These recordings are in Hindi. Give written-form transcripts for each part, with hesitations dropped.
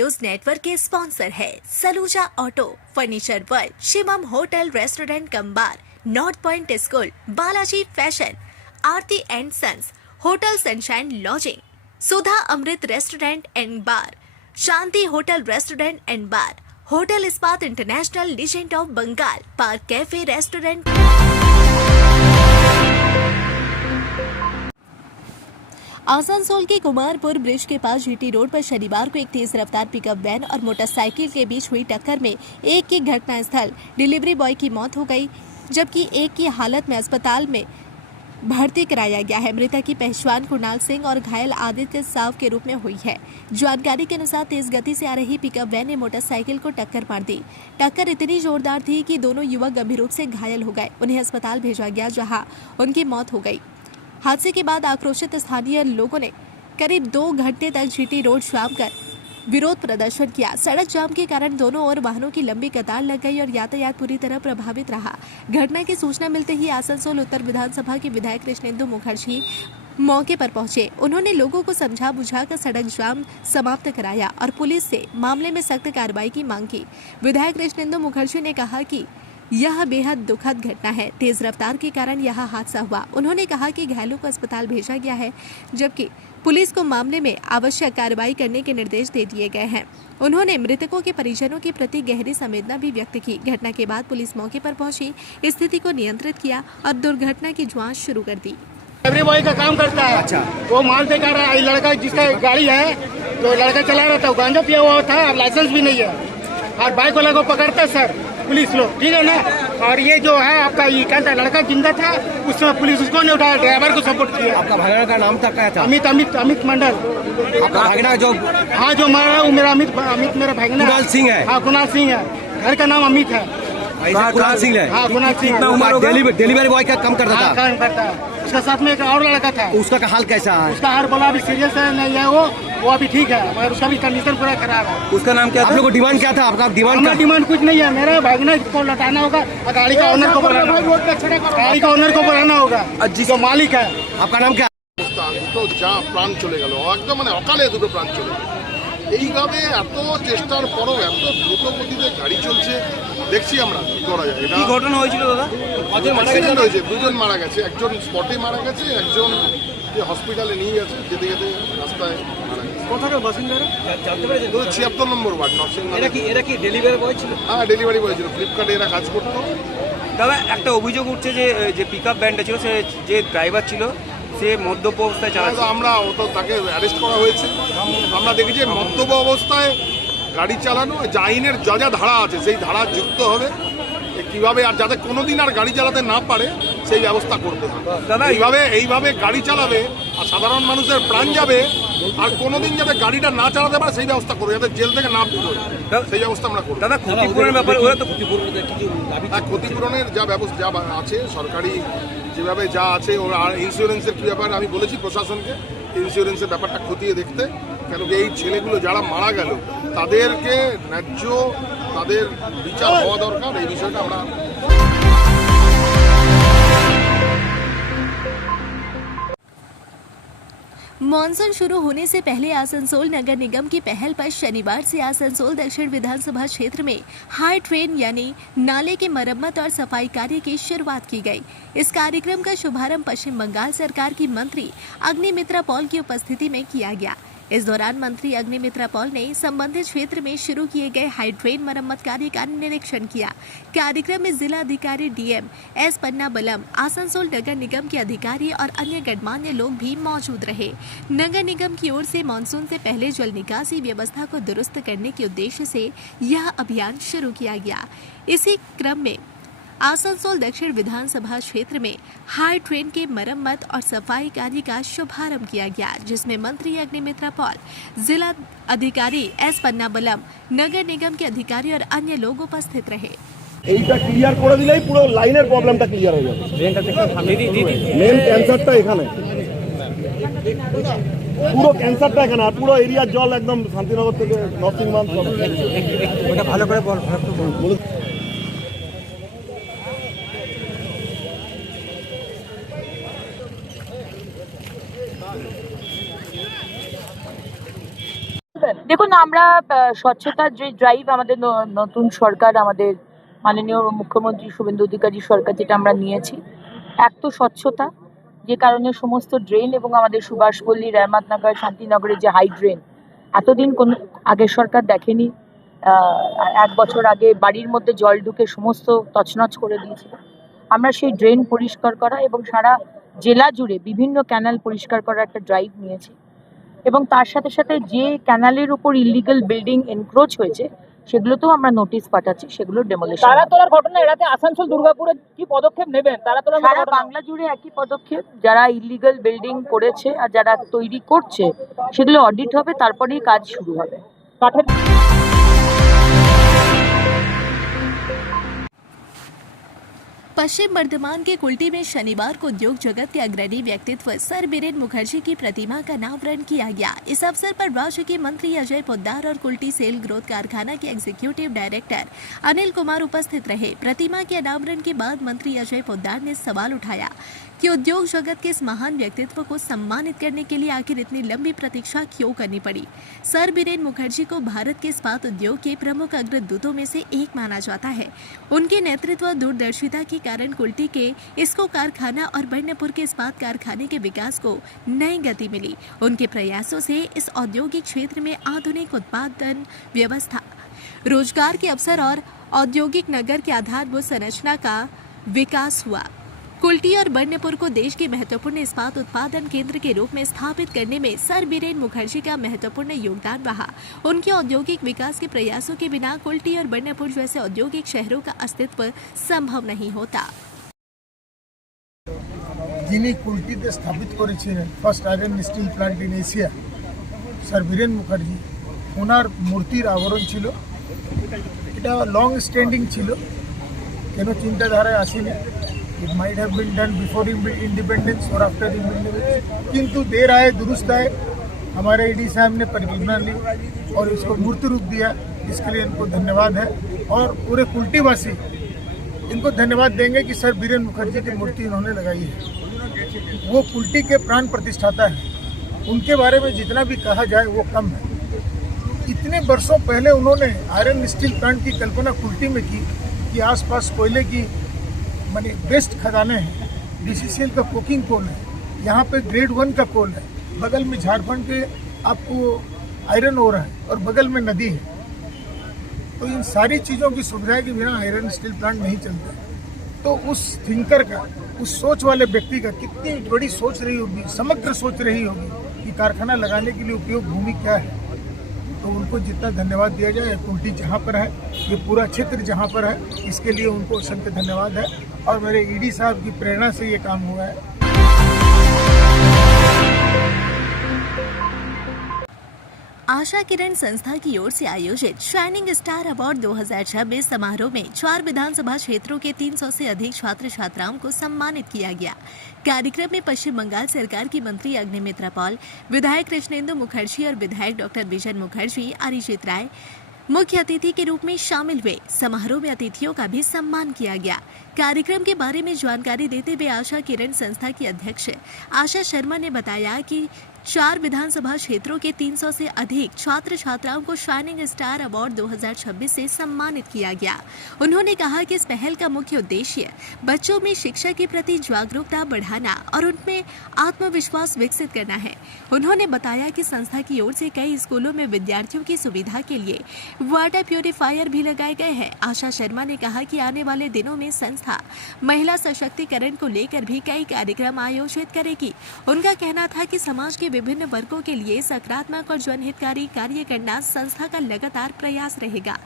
न्यूज नेटवर्क के स्पॉन्सर है Saluja auto, furniture world, Shivam hotel restaurant cum bar, north point school, Balaji fashion, Aarti and sons, hotel sunshine lodging, Sudha Amrit restaurant and bar, Shanti hotel restaurant and bar, hotel Ispat international legend of Bengal, park cafe restaurant. Asansol के कुमारपुर ब्रिज के पास जीटी रोड पर शनिवार को एक तेज रफ्तार पिकअप वैन और मोटरसाइकिल के बीच हुई टक्कर में एक की घटनास्थल डिलीवरी बॉय की मौत हो गई, जबकि एक की हालत में अस्पताल में भर्ती कराया गया है। मृतक की पहचान कुणाल सिंह और घायल आदित्य साव के रूप में हुई है। जानकारी के अनुसार तेज गति से आ रही पिकअप वैन ने मोटरसाइकिल को टक्कर मार दी। टक्कर इतनी जोरदार थी कि दोनों युवक गंभीर रूप से घायल हो गए। उन्हें अस्पताल भेजा गया, जहां उनकी मौत हो गई। हादसे के बाद आक्रोशित स्थानीय लोगों ने करीब 2 घंटे तक जीटी रोड जाम कर विरोध प्रदर्शन किया। सड़क जाम के कारण दोनों ओर वाहनों की लंबी कतार लग गई और यातायात पूरी तरह प्रभावित रहा। घटना की सूचना मिलते ही आसनसोल उत्तर विधानसभा के विधायक कृष्णेंदु मुखर्जी मौके पर पहुंचे। उन्होंने लोगों को समझा बुझाकर सड़क जाम समाप्त कराया और पुलिस से मामले में सख्त कार्रवाई की मांग की। विधायक कृष्णेंदु मुखर्जी ने कहा कि यह बेहद दुखद घटना है। तेज रफ्तार के कारण यह हादसा हुआ। उन्होंने कहा कि घायलों को अस्पताल भेजा गया है, जबकि पुलिस को मामले में आवश्यक कार्रवाई करने के निर्देश दे दिए गए हैं। उन्होंने मृतकों के परिजनों के प्रति गहरी संवेदना भी व्यक्त की। घटना के बाद पुलिस मौके पर पहुंची, स्थिति को नियंत्रित किया और दुर्घटना की जांच शुरू कर दी। डिलीवरी बॉय का काम करता है। अच्छा। वो माल से कर रहा है। लड़का जिसका गाड़ी है, तो लड़का चला रहा था, गांजा पिया हुआ था, लाइसेंस भी नहीं है, और बाइक वाला को पकड़ता है सर पुलिस लोग, ठीक है ना। और ये जो है आपका ये कहता है लड़का जिंदा था, उस समय पुलिस उसको नहीं उठाया, ड्राइवर को सपोर्ट किया। आपका भागना का नाम था क्या था? अमित मंडल। आपका भागना जो जो मारा वो मेरा अमित मेरा भागना कुणाल सिंह है। हाँ, कुणाल सिंह है। घर का नाम अमित है। कुणाल सिंह है। हाँ, कुणाल सिंह। डिलीवरी बॉय का काम करता था। काम करता है। उसका साथ में एक और लड़का था। उसका हाल कैसा है? उसका हाल बोला अभी सीरियस है, नहीं है वो अभी ठीक है, मगर उसका भी कंडीशन पूरा खराब है। उसका नाम क्या था? आप लोगों को डिमांड क्या था? आपका डिमांड कुछ नहीं है। मेरा भागना को लौटाना होगा, गाड़ी का ओनर को बुलाना होगा, जो मालिक है। आपका नाम क्या? তো যা প্রাণ চলে গেল, একদম মানে অকালে দুটো প্রাণ চলে গেল। এইভাবে এত চেষ্টার পরও এত দ্রুত গতিতে গাড়ি চলছে দেখছি আমরা, কি করা যায়। কি ঘটনা হয়েছিল দাদা? অ্যাক্সিডেন্ট হয়েছে, 2 জন মারা গেছে, একজন স্পটে মারা গেছে, একজন হসপিটালে নিয়ে গেছে, যেতে যেতে রাস্তায় মারা গেছে। কোথাকার বাসিন্দারা জানতে পেরেছেন? 76 নম্বর ওয়ার্ড নরসিংহ। এরা কি ডেলিভারি বয় ছিল? হ্যাঁ, ডেলিভারি বয় ছিল, ফ্লিপকার্টে এরা কাজ করতো। দাদা একটা অভিযোগ উঠছে যে পিকআপ ভ্যানটা ছিল, সে যে ড্রাইভার ছিল সে মদ্যপ অবস্থায় চালাচ্ছে। আমরা তাকে অ্যারেস্ট করা হয়েছে। আমরা দেখেছি মদ্যপ অবস্থায় গাড়ি চালানো আইনের যা যা ধারা আছে সেই ধারা যুক্ত হবে, কিভাবে আর যাতে কোনোদিন আর গাড়ি চালাতে না পারে সেই ব্যবস্থা করতে হবে। এইভাবে গাড়ি চালাবে আর সাধারণ মানুষের প্রাণ যাবে, আর কোনোদিন যাতে গাড়িটা না চালাতে পারে সেই ব্যবস্থা করবে, যাতে জেল থেকে না বেরোয় সেই ব্যবস্থা আমরা করব। দাদা ক্ষতিপূরণের ব্যাপারে ওরা তো ক্ষতিপূরণের যা ব্যবস্থা যা আছে সরকারি যেভাবে যা আছে, আর ইন্স্যুরেন্সের কী ব্যাপার আমি বলেছি প্রশাসনকে ইন্স্যুরেন্সের ব্যাপারটা খতিয়ে দেখতে, কেন কি এই ছেলেগুলো যারা মারা গেল তাদেরকে ন্যায্য তাদের বিচার হওয়া দরকার, এই বিষয়টা আমরা। मॉनसून शुरू होने से पहले आसनसोल नगर निगम की पहल पर शनिवार से आसनसोल दक्षिण विधानसभा क्षेत्र में हाई ट्रेन यानी नाले की मरम्मत और सफाई कार्य की शुरुआत की गई। इस कार्यक्रम का शुभारंभ पश्चिम बंगाल सरकार की मंत्री अग्निमित्रा पॉल की उपस्थिति में किया गया। इस दौरान मंत्री अग्निमित्रा पॉल ने संबंधित क्षेत्र में शुरू किए गए हाई ट्रेन मरम्मत कार्य का निरीक्षण किया। कार्यक्रम में जिला अधिकारी डीएम एस पन्ना बलम, आसनसोल नगर निगम के अधिकारी और अन्य गणमान्य लोग भी मौजूद रहे। नगर निगम की ओर से मानसून से पहले जल निकासी व्यवस्था को दुरुस्त करने के उद्देश्य से यह अभियान शुरू किया गया। इसी क्रम में आसनसोल दक्षिण विधानसभा क्षेत्र में हाई ट्रेन के मरम्मत और सफाई कार्य का शुभारंभ किया गया, जिसमें मंत्री अग्निमित्रा पॉल, जिला अधिकारी एस पन्ना बलम, नगर निगम के अधिकारी और अन्य लोग उपस्थित रहे। এইটা ক্লিয়ার করে দিলেই পুরো লাইনের প্রবলেমটা ক্লিয়ার হয়ে যাবে। মেন ক্যান্সারটা এখানে, পুরো ক্যান্সারটা এখানে, আর পুরো এরিয়ার জল একদম শান্তিনগর থেকে নরসিংগঞ্জ ওটা ভালো করে বল। দেখুন, আমরা স্বচ্ছতার যে ড্রাইভ আমাদের নতুন সরকার, আমাদের মাননীয় মুখ্যমন্ত্রী শুভেন্দু অধিকারী সরকার যেটা আমরা নিয়েছি, এক তো স্বচ্ছতা, যে কারণে সমস্ত ড্রেন এবং আমাদের সুভাষপল্লী, রহমতনগর, শান্তিনগরের যে হাই ড্রেন এতদিন কোন আগের সরকার দেখেনি। 1 বছর আগে বাড়ির মধ্যে জল ঢুকে সমস্ত তছনছ করে দিয়েছিল। আমরা সেই ড্রেন পরিষ্কার করা এবং সারা জেলা জুড়ে বিভিন্ন ক্যানাল পরিষ্কার করার একটা ড্রাইভ নিয়েছি, এবং তার সাথে সাথে যে ক্যানালের উপর ইলিগাল বিল্ডিং এনক্রোচ হয়েছে সেগুলোতেও আমরা নোটিশ পাঠাচ্ছি, সেগুলো ডেমোলিশন। তারা তোলার ঘটনা এড়াতে আসানসোল দুর্গাপুরে কি পদক্ষেপ নেবেন? তারা তোলার সারা বাংলা জুড়ে একই পদক্ষেপ, যারা ইলিগাল বিল্ডিং করেছে আর যারা তৈরি করছে সেগুলো অডিট হবে, তারপরেই কাজ শুরু হবে। কাঠের पश्चिम बर्धमान के कुल्टी में शनिवार को उद्योग जगत के अग्रणी व्यक्तित्व सर बीरेन मुखर्जी की प्रतिमा का अनावरण किया गया। इस अवसर पर राज्य के मंत्री अजय पोद्दार और कुल्टी सेल ग्रोथ कारखाना के एग्जीक्यूटिव डायरेक्टर अनिल कुमार उपस्थित रहे। प्रतिमा के अनावरण के बाद मंत्री अजय पोद्दार ने सवाल उठाया कि उद्योग जगत के इस महान व्यक्तित्व को सम्मानित करने के लिए आखिर इतनी लंबी प्रतीक्षा क्यों करनी पड़ी। सर बीरेन मुखर्जी को भारत के इस्पात उद्योग के प्रमुख अग्रदूतों में से एक माना जाता है। उनके नेतृत्व और दूरदर्शिता के कारण कुल्टी के इसको कारखाना और बर्नपुर के इस्पात कारखाने के विकास को नई गति मिली। उनके प्रयासों से इस औद्योगिक क्षेत्र में आधुनिक उत्पादन व्यवस्था, रोजगार के अवसर और औद्योगिक नगर के आधारभूत संरचना का विकास हुआ। कुल्टी और बर्नपुर को देश के महत्वपूर्ण इस्पात उत्पादन केंद्र के रूप में स्थापित करने में सर बीरेन मुखर्जी का महत्वपूर्ण योगदान रहा। उनके औद्योगिक विकास के प्रयासों के बिना कुल्टी और बर्नपुर जैसे औद्योगिक शहरों का अस्तित्व संभव नहीं होता। যিনি কুল্টিতে স্থাপিত করেছিলেন first iron steel plant in Asia, sir Biren Mukherjee, ওনার মূর্তির আবরণ ছিল। এটা লং স্ট্যান্ডিং ছিল, কেন চিন্তাধারায় আসেনি। It might have been done before independence और आफ्टर इंडिपेंडेंस, किंतु देर आए दुरुस्त आए। हमारे ईडी साहब ने परिकल्पना ली और इसको मूर्ति रूप दिया, इसके लिए इनको धन्यवाद है। और पूरे कुल्टीवासी इनको धन्यवाद देंगे कि सर बीरेन मुखर्जी की मूर्ति इन्होंने लगाई है। वो कुल्टी के प्राण प्रतिष्ठाता है, उनके बारे में जितना भी कहा जाए वो कम है। इतने वर्षों पहले उन्होंने आयरन स्टील प्लांट की कल्पना कुल्टी में की कि आसपास कोयले की माने बेस्ट खदाने हैं, बीसीसीएल का कोकिंग कोल है, यहाँ पे ग्रेड 1 का कोल है, बगल में झारखंड के आपको आयरन ओर है और बगल में नदी है। तो इन सारी चीज़ों की सुविधा के बिना आयरन स्टील प्लांट नहीं चलता। तो उस थिंकर का, उस सोच वाले व्यक्ति का कितनी बड़ी सोच रही होगी, समग्र सोच रही होगी कि कारखाना लगाने के लिए उपयोग भूमि क्या है। तो उनको जितना धन्यवाद दिया जाए, कुल्टी जहाँ पर है, ये पूरा क्षेत्र जहाँ पर है, इसके लिए उनको असंख्य धन्यवाद है। और मेरे ईडी साहब की प्रेरणा से ये काम हुआ है। आशा किरण संस्था की ओर से आयोजित शाइनिंग स्टार अवार्ड 2026 समारोह में 4 विधानसभा क्षेत्रों के 300 से अधिक छात्र छात्राओं को सम्मानित किया गया। कार्यक्रम में पश्चिम बंगाल सरकार की मंत्री अग्निमित्रा पॉल, विधायक कृष्णेंदु मुखर्जी और विधायक डॉक्टर बिजन मुखर्जी, अरिजीत राय मुख्य अतिथि के रूप में शामिल हुए। समारोह में अतिथियों का भी सम्मान किया गया। कार्यक्रम के बारे में जानकारी देते हुए आशा किरण संस्था की अध्यक्ष आशा शर्मा ने बताया कि 4 विधानसभा क्षेत्रों के 300 से अधिक छात्र छात्राओं को शाइनिंग स्टार अवार्ड 2026 से सम्मानित किया गया। उन्होंने कहा कि इस पहल का मुख्य उद्देश्य बच्चों में शिक्षा के प्रति जागरूकता बढ़ाना और उनमें आत्मविश्वास विकसित करना है। उन्होंने बताया कि संस्था की ओर से कई स्कूलों में विद्यार्थियों की सुविधा के लिए वाटर प्यूरिफायर भी लगाए गए हैं। आशा शर्मा ने कहा कि आने वाले दिनों में संस्था महिला सशक्तिकरण को लेकर भी कई कार्यक्रम आयोजित करेगी। उनका कहना था कि समाज के विभिन्न वर्गों के लिए सकारात्मक और जनहितकारी कार्य करना संस्था का लगातार प्रयास रहेगा।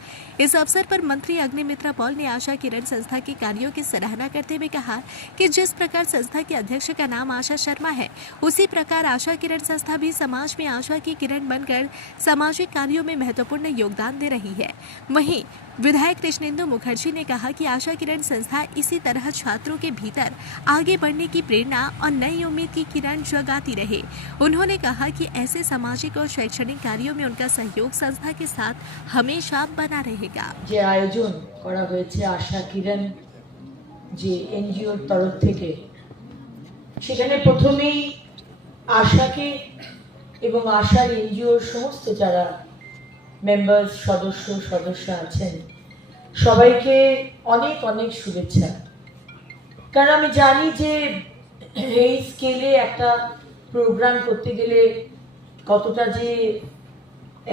इस अवसर पर मंत्री अग्निमित्रा पॉल ने आशा किरण संस्था के कार्यों की सराहना करते हुए कहा कि जिस प्रकार संस्था के अध्यक्ष का नाम आशा शर्मा है, उसी प्रकार आशा किरण संस्था भी समाज में आशा की किरण बनकर सामाजिक कार्यों में महत्वपूर्ण योगदान दे रही है। वहीं विधायक कृष्णेंदु मुखर्जी ने कहा कि आशा किरण संस्था इसी तरह छात्रों के भीतर आगे बढ़ने की प्रेरणा और नई उम्मीद की किरण जगाती रहे। उन्होंने कहा कि ऐसे सामाजिक और शैक्षणिक कार्यों में उनका सहयोग संस्था के साथ हमेशा बना रहेगा। যে আয়োজন করা হয়েছে আশা কিরণ যে এনজিওর তরফ থেকে, সেখানে প্রথমেই আশাকে এবং আশার এনজিওর সমস্ত যারা মেম্বার্স সদস্য আছেন, সবাইকে অনেক অনেক শুভেচ্ছা। কারণ আমি জানি যে এই স্কেলে একটা প্রোগ্রাম করতে গেলে কতটা যে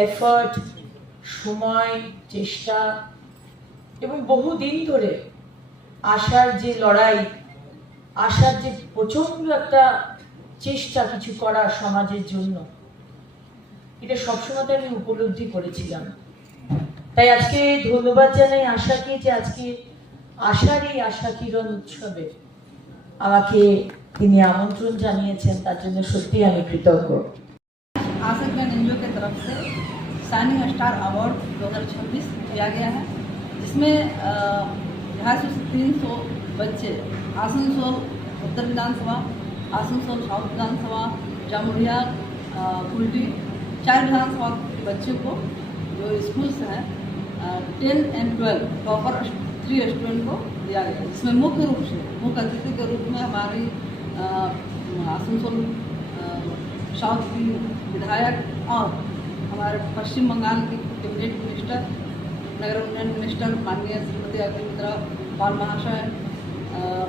এফর্ট, সময়, চেষ্টা এবং বহুদিন ধরে আশার যে লড়াই, আশার যে প্রচণ্ড একটা চেষ্টা কিছু করার সমাজের জন্য, এটা সবসময় আমি উপলব্ধি করেছিলাম। তাই আজকে ধন্যবাদ জানাই আশাকে যে আজকে আশার এই আশা কিরণ উৎসবে আমাকে তিনি আমন্ত্রণ জানিয়েছেন, তার জন্য সত্যি আমি কৃতজ্ঞ। आशा ज्ञान एनजीओ की तरफ से शाइनिंग स्टार अवार्ड 2026 दिया गया है, जिसमें 250 बच्चे आसनसोल उत्तर विधानसभा, आसनसोल साउथ विधानसभा, जामुरिया, कुल्टी 4 विधानसभा के बच्चों को जो स्कूल से हैं 10 and 12 टॉपर 3 स्टूडेंट को दिया गया, जिसमें मुख्य अतिथि के रूप में हमारी आसनसोल साउथ की विधायक और हमारे पश्चिम बंगाल की कैबिनेट मिनिस्टर, नगर उन्नयन मिनिस्टर माननीय श्रीमती अग्निमित्रा पाल महाशय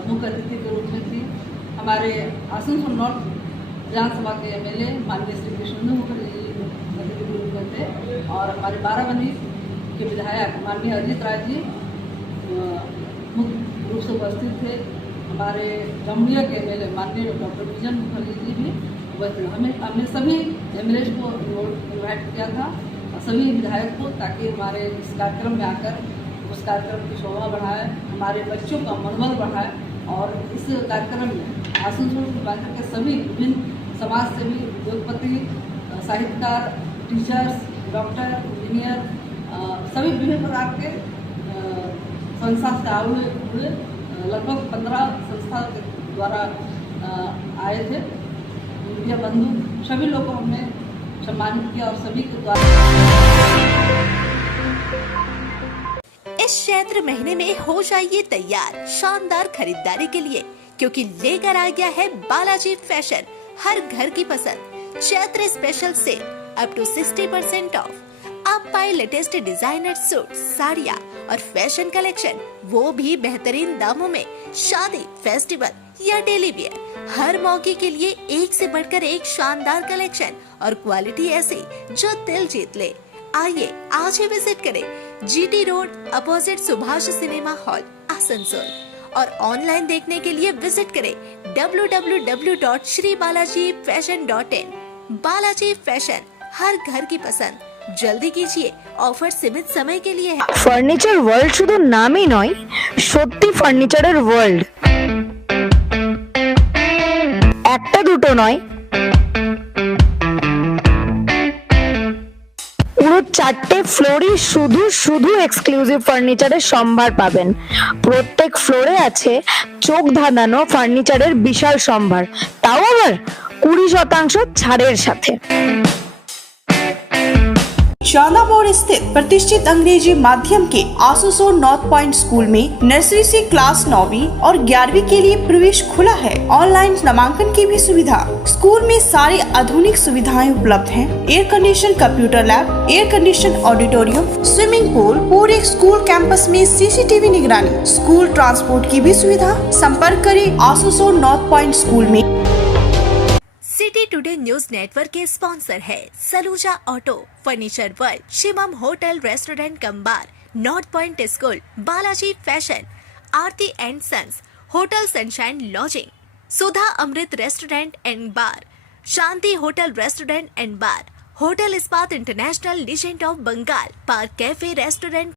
मुख्य अतिथि के रूप में थी। हमारे आसनसोल नॉर्थ विधानसभा के एमएलए माननीय श्री कृष्णेंदु मुखर्जी अतिथि के रूप में थे, और हमारे बाराबंकी के विधायक माननीय अजीत राय जी मुख्य रूप से उपस्थित थे। हमारे जमुरिया के एमएलए माननीय डॉक्टर विजन मुखर्जी जी भी हमने सभी एमएलए को इन्वाइट किया था, और सभी विधायक को, ताकि हमारे इस कार्यक्रम में आकर उस कार्यक्रम की शोभा बढ़ाए, हमारे बच्चों का मनोबल बढ़ाए। और इस कार्यक्रम में आसनसोल के सभी विभिन्न समाज सेवी, उद्योगपति, साहित्यकार, टीचर्स, डॉक्टर, इंजीनियर, सभी विभिन्न प्रकार के संस्था से आए हुए लगभग 15 संस्था के द्वारा आए थे। मीडिया बंधु सभी लोगों को हमने सम्मानित किया, और सभी के द्वारा इस चैत्र महीने में हो जाइए तैयार शानदार खरीदारी के लिए, क्योंकि लेकर आ गया है बालाजी फैशन हर घर की पसंद Chaitra special sale up to 60% off. आप पाए लेटेस्ट डिजाइनर सूट, साड़ियाँ और फैशन कलेक्शन, वो भी बेहतरीन दामों में। शादी, फेस्टिवल या डेली वियर, हर मौके के लिए एक से बढ़कर एक शानदार कलेक्शन और क्वालिटी ऐसी जो दिल जीत ले। आइए आज ही विजिट करें GT road opposite Subhash cinema hall Asansol, और ऑनलाइन देखने के लिए विजिट करें www.shribalaji.fashion.in। बालाजी फैशन हर घर की पसंद, जल्दी कीजिए, ऑफर सीमित समय के लिए है। ফার্নিচার ওয়ার্ল্ড শুধু নামই নয়, সত্যি ফার্নিচারের ওয়ার্ল্ড। একটা দুটো নয়, পুরো 4টে ফ্লোরই শুধু এক্সক্লুসিভ ফার্নিচারের সম্ভার পাবেন। প্রত্যেক ফ্লোরে আছে চোখ ধাঁধানো ফার্নিচারের বিশাল সম্ভার, তাও আবার 20% ছাড়ের সাথে। शाला मोड़ स्थित प्रतिष्ठित अंग्रेजी माध्यम के आसनसोल नॉर्थ पॉइंट स्कूल में नर्सरी से क्लास 9वीं और 11वीं के लिए प्रवेश खुला है। ऑनलाइन नामांकन की भी सुविधा। स्कूल में सारी आधुनिक सुविधाएं उपलब्ध हैं। Air condition computer lab, air condition auditorium, swimming pool, पूरे स्कूल कैंपस में सीसीटीवी निगरानी, स्कूल ट्रांसपोर्ट की भी सुविधा। संपर्क करें आसनसोल नॉर्थ पॉइंट स्कूल में। सिटी टुडे न्यूज नेटवर्क के स्पॉन्सर है Saluja auto, furniture world, Shivam hotel restaurant cum bar, north point school, Balaji fashion, Aarti and sons, hotel sunshine lodging, Sudha Amrit restaurant and bar, Shanti hotel restaurant and bar, hotel Ispat international legend of Bengal, park cafe restaurant.